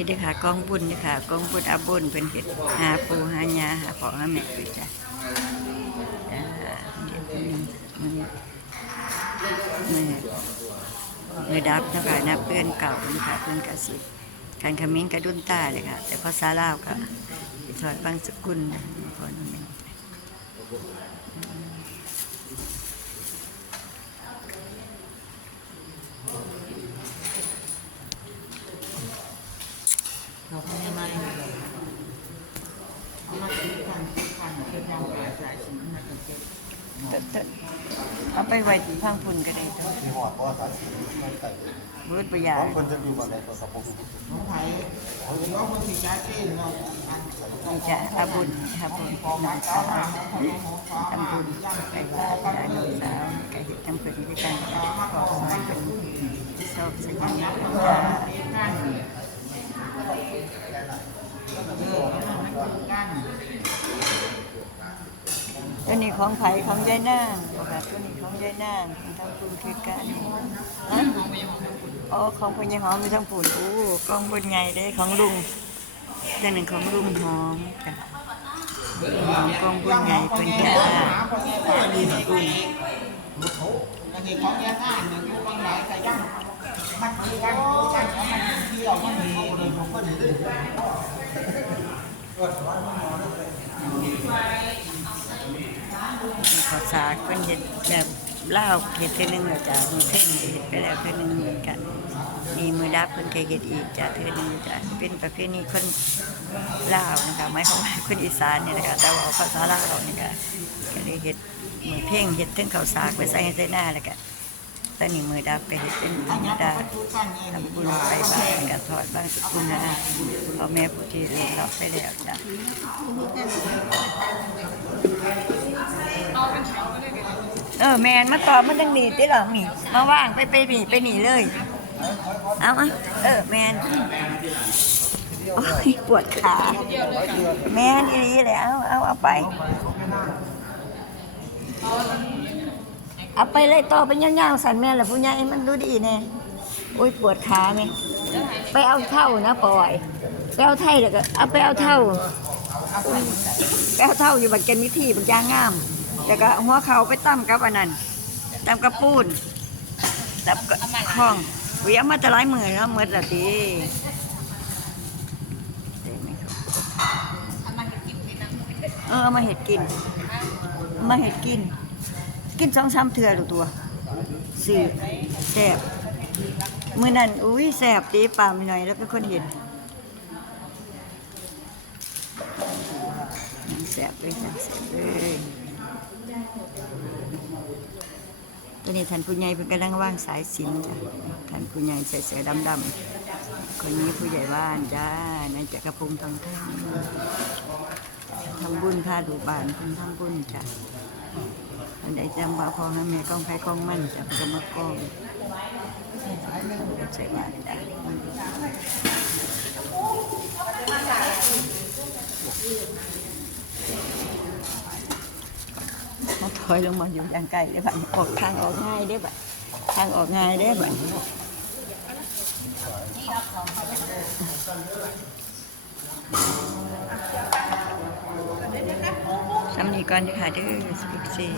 นี่ด้อค่ะกองบุญเด้อค่ะกองบุญอาบุญเป็นเฮ็ดหาปูหายาหาของหาแม่คือจ้ะอ่าเนี่ยมันมันมือดับนะคะนับเพื่อนเก่านะคะเพื่อนกสิคันขมิ้นกระดุนตาเลยค่ะ แต่ภาษาลาวก็ถอดบางสกุลนะพอนั่นเอง เราไม่ไม่เลยเอามาซื้อกันซื้อกันเพื่อทำการจ่ายสินมาเป็นเจ็ดแต่แต่เอาไปไว้ที่พังพุ่นก็ได้จ้ะมีหอดเพราะว่าสายสีมันใส่บูดประหยาเพราะคนจะอยู่บ่อนไหนตัวกระโปรงน้องไผ่เอาเนาคนที่จ่ายเองเนาะอันนี่จะอาบุญอาบุญน้องสาวทำบุญไปไหว้ยายน้องสาวก็เห็นทำบุญด้วยกันขอให้เป็นโชคสัญญาณจ้ อันนตัวนี้ของไผ่ของยายนางค่ะตัวนี้ของยายนางทำบุญคือกันฮะอ๋อของพญาหอมมีทั้งปุ่นโอ้กล้องบุญใหญ่เลยของลุงตัวหนึ่งของลุงหอมค่ะหอมกองบุญใหญ่เป็นจ้าอุ่นอันนี้ของยาท่านอยู่บางหลายแต่ยังมันคือกัน คือกันของมันเที่ยวมันมีเลยผมเลยขอสากเป็นเห็ดแบบเล่าเห็ดเท่อนึงแล้วจ้ะมือเพ่งเห็ดไปแล้วเท่อนึงเหมือนกัน มีมือดับเพิ่นเคยเห็ดอีกจ้ะเท่อนึงจ้ะเป็นประเพณีคนลานะคะหมายควาว่าคนอีสานนี่ยนะคะแต่ว่าเอาภาษาลาวนี่ยค่ะก็เลยเห็ดมือเพ่งเห็ดถึงข้าวสากไปใส่ให้ใส่หน้าแล้วก็ต อนนี้มือดับไปเห็ดเป็นธรรมดาทำบุญไปบ้างกระทอดบ้างสุกุลนะพ่อแม่ผู้ที่เลี้ยงเราไปแล้วจ้ะเออแมนมาตอบมันจังดีติหรอหนีมาว่างไปไปหนีไปหนีเลย เอาอะเออแมนโอ้ยปวดขา แมนอีนีเลยเอาเอาเอาไป เอาไปเลยต่อเป็นยาวๆสันแม่ละผู้ใหญ่มันดูดีแน่โอ้ยปวดขาไหมไปเอาเท่านะปอยไปเอาไท่เดี๋ยวก็เอาไปเอาเท่าแก้วเท่าอยู่บันเกณฑ์มิธีบันยางงามแล้วก็หัวเขาไปตั้มกับอันนั้นตั้มกับปูนตั้มกับห้องเวียมาจะหลายมือแล้วมือละทีเออเอามาเห็ดกิน มาเห็ดกิน กินสองสามเถื่อหรือตัวสี่แสบมือนั่นอุ้ยแสบตีปากไปหน่อยแล้วเป็นคนเห็นแสบเลยจ้ะแสบเลยตัวนี้ท่านผู้ใหญ่เพิ่นกำลังว่างสายสิญจนจ้ะท่านผู้ใหญ่ใส่เสื้อดำๆคนนี้ผู้ใหญ่บ้านจ้านายจักรพงศ์ทองท่านทำบุญพาดูบ้านคุณทำบุญจ้ะ อันใดจำว่าพอให้แม่กองไผ่กองมั่นจ้ะจะมากองใส่บ้านจ้มาถอยลงมาอยู่ย่างไกลได้แบบออกทางออกง่ายได้แบบทางออกง่ายได้แบบสำนีก่อนจะค่ะเด้อสกุลซี